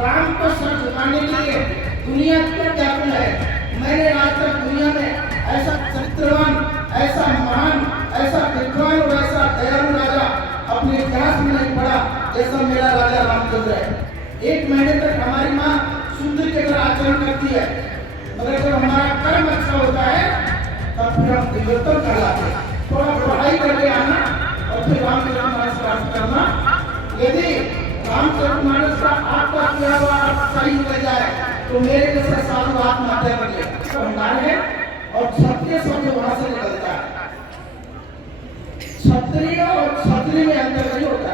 राम को सर झुकाने के लिए दुनिया क्यों व्याकुल है। मैंने आज तक दुनिया में ऐसा चरित्रवान, ऐसा महान, ऐसा विद्वान और ऐसा दयालु राजा अपने इतिहास में नहीं पड़ा जैसा मेरा राजा रामचंद्र है। 1 महीने तक हमारी माँ शूद्र की तरह आचरण करती है, मगर जब हमारा कर्म अच्छा होता है तब फिर हम दिव्योत्तम कहलाते हैं। थोड़ा पढ़ाई करके आना और फिर रामचरितमानस प्राप्त करना। यदि रामचरितमानस का आपका किया हुआ सही हो जाए तो मेरे जैसा साधु आत्महत्या कर ले भंडार है और क्षत्रिय शब्द वहां से निकलता है। क्षत्रिय और क्षत्रिय में अंतर नहीं होता।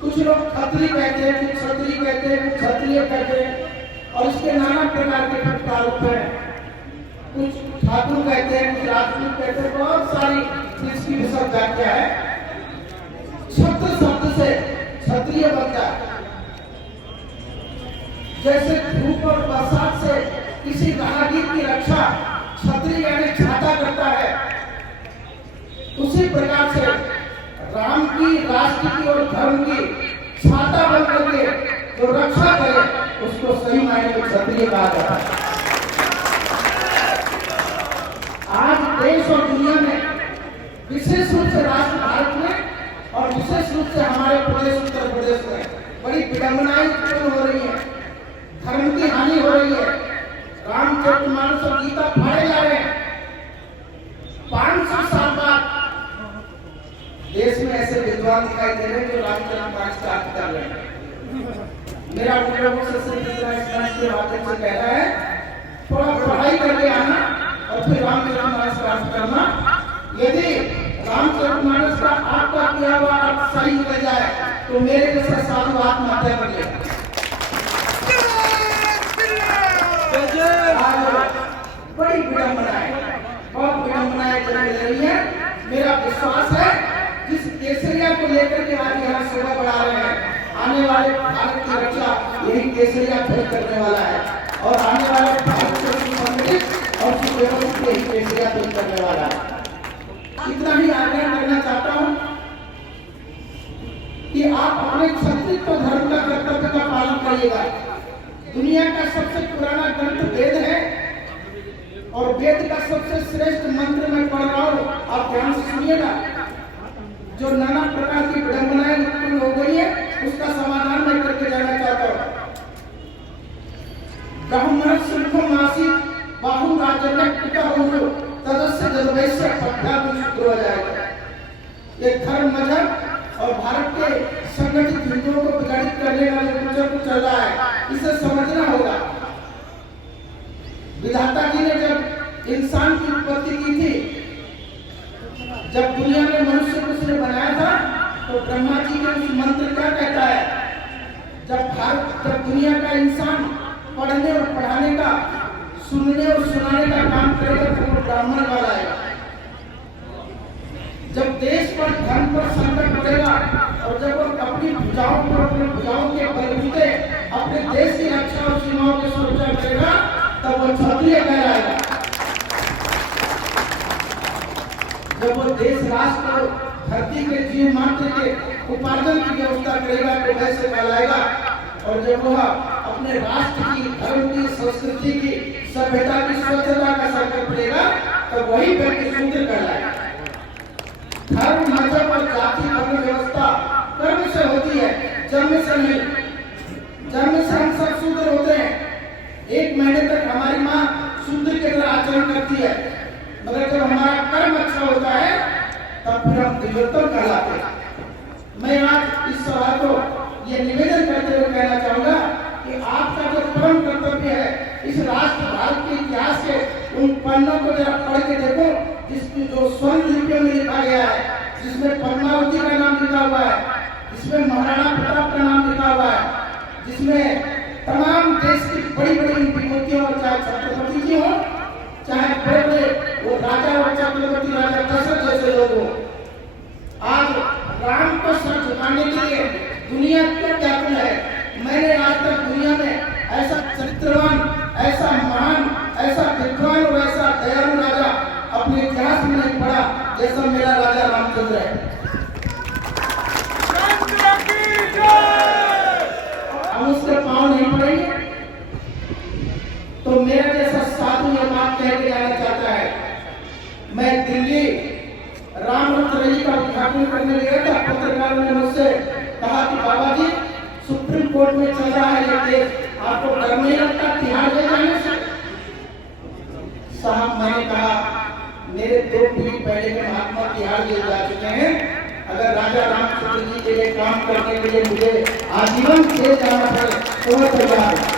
कुछ लोग खत्री कहते हैं, कुछ क्षत्रिय कहते हैं, कुछ क्षत्रिय कहते हैं और इसके नाना प्रकार के प्रारूप हैं। कुछ ठाकुर कहते हैं, कुछ राजपूत कहते हैं, बहुत सारी इसकी भी सब व्याख्या है। क्षत्र शब्द से क्षत्रिय बनता है। जैसे धूप और बरसात से किसी राहगीर की रक्षा क्षत्रिय यानी छाता करता है, उसी प्रकार से राम की, राष्ट्र की और धर्म की छाता बन करके जो रक्षा करे उसको सही मायने में क्षत्रिय कहा जाता है। आज देश और दुनिया में विशेष रूप से राष्ट्र भारत में और विशेष रूप से हमारे प्रदेश उत्तर प्रदेश में बड़ी विडंबनाएं उत्पन्न हो रही है, धर्म की हानि हो रही है। रामचरितमानस और गीता फाड़े जा रहे हैं। 500 साल बाद देश में ऐसे विद्वान दिखाई दे रहे हैं जो रामचरितमानस का अर्थ कर रहे हैं। मेरा उन लोगों से सिर्फ इतना इस मंच के माध्यम से कहना है, थोड़ा पढ़ाई करके आना और फिर रामचरितमानस प्राप्त करना। यदि रामचरितमानस का आपका किया हुआ अर्थ सही हो जाए तो मेरे जैसा साधु आत्महत्या कर ले। बड़ी विडंबनाएं, बहुत विडंबनाएं चल रही है। मेरा विश्वास है जिस केसरिया को लेकर के आज यहाँ सेवा बढ़ा रहे हैं, आने वाले भारत की रक्षा यही केसरिया फिर करने वाला है और आने वाले भारत से संबंधित और सुव्यवस्थित यही केसरिया फिर करने वाला है। इतना ही आग्रह करना चाहता हूँ कि आप अपने क्षत्रित्व धर्म का कर्तव्य का पालन करिएगा। दुनिया का सबसे पुराना ग्रंथ वेद है और वेद का सबसे श्रेष्ठ मंत्र मैं पढ़ रहा हूँ, आप ध्यान से सुनिएगा। जो नाना प्रकार की विडंबनाएं उत्पन्न हो गई है उसका समाधान मैं करके जाना चाहता हूँ। ब्राह्मण सुखम आसीत बाहु राजन्य पिता होलो तदस्य जलवैश्य पट्टा भी शुद्ध हो जाएगा। ये धर्म, मजहब और भारत के संगठित हिंदुओं को विघटित करने का जो कुछ चल रहा है इसे समझना होगा। विधाता जी ने जब इंसान की उत्पत्ति की थी, जब दुनिया में मनुष्य को उसने बनाया था तो ब्रह्मा जी ने उस मंत्र क्या कहता है, जब दुनिया का इंसान पढ़ने और पढ़ाने का, सुनने और सुनाने का काम करेगा तो वो ब्राह्मण वाला है। जब देश पर, धन पर संकट पड़ेगा और जब वो अपनी भुजाओं पर, अपने भुजाओं के बलबूते अपने देश की रक्षा और सीमाओं की सुरक्षा करेगा तब वो क्षत्रिय कहलाएगा। जब वो देश, राष्ट्र, धरती के जीव मात्र के उपार्जन की व्यवस्था करेगा तो वैसे कहलाएगा। और जब वह अपने राष्ट्र की, धर्म की, संस्कृति की, सभ्यता की, स्वच्छता का संकल्प लेगा तब वही व्यक्ति शूद्र कहलाएगा। धर्म, मजहब और जाति वर्ण व्यवस्था कर्म से होती है, जन्म से नहीं। जन्म से हम सब शूद्र होते हैं। 1 महीने तक हमारी माँ शूद्र की तरह आचरण करती है, मगर जब हमारा कर्म अच्छा होता है तब फिर हम दिव्योत्तम कहलाते हैं। मैं आज इस सभा को ये निवेदन करते हुए कहना चाहूंगा कि आपका जो परम कर्तव्य है, इस राष्ट्र भारत के इतिहास के उन पन्नों को जरा पढ़ के देखो जिसकी जो स्वर्ण लिपियों में लिखा गया है, जिसमें पद्मावती का नाम लिखा हुआ है, जिसमें महाराणा प्रताप का नाम लिखा हुआ है, जिसमें तमाम देश की बड़ी बड़ी विभूतियों, चाहे छत्रपति जी हो, चाहे बड़े बड़े वो राजा और चक्रवर्ती राजा दशरथ जैसे लोग हो। आज राम को सर झुकाने के लिए दुनिया क्यों व्याकुल है। मैंने आज तक दुनिया में ऐसा चरित्रवान, ऐसा महान, ऐसा विद्वान और ऐसा दयालु राजा अपने इतिहास में नहीं पड़ा जैसा मेरा राजा रामचंद्र है। हम उसके पाँव नहीं कह के जाना चाहता है। मैं दिल्ली रामरथ रैली का उद्घाटन करने गया था, पत्रकारों ने मुझसे कहा कि बाबा जी सुप्रीम कोर्ट में चल रहा है ये केस, आपको डर नहीं लगता तिहाड़ ले जाने से? साहब मैंने कहा मेरे 2 पीढ़ी पहले के महात्मा तिहाड़ ले जा चुके हैं, अगर राजा रामचंद्र जी के लिए काम करने के लिए मुझे आजीवन जेल जाना पड़े तो मैं तैयार हूं।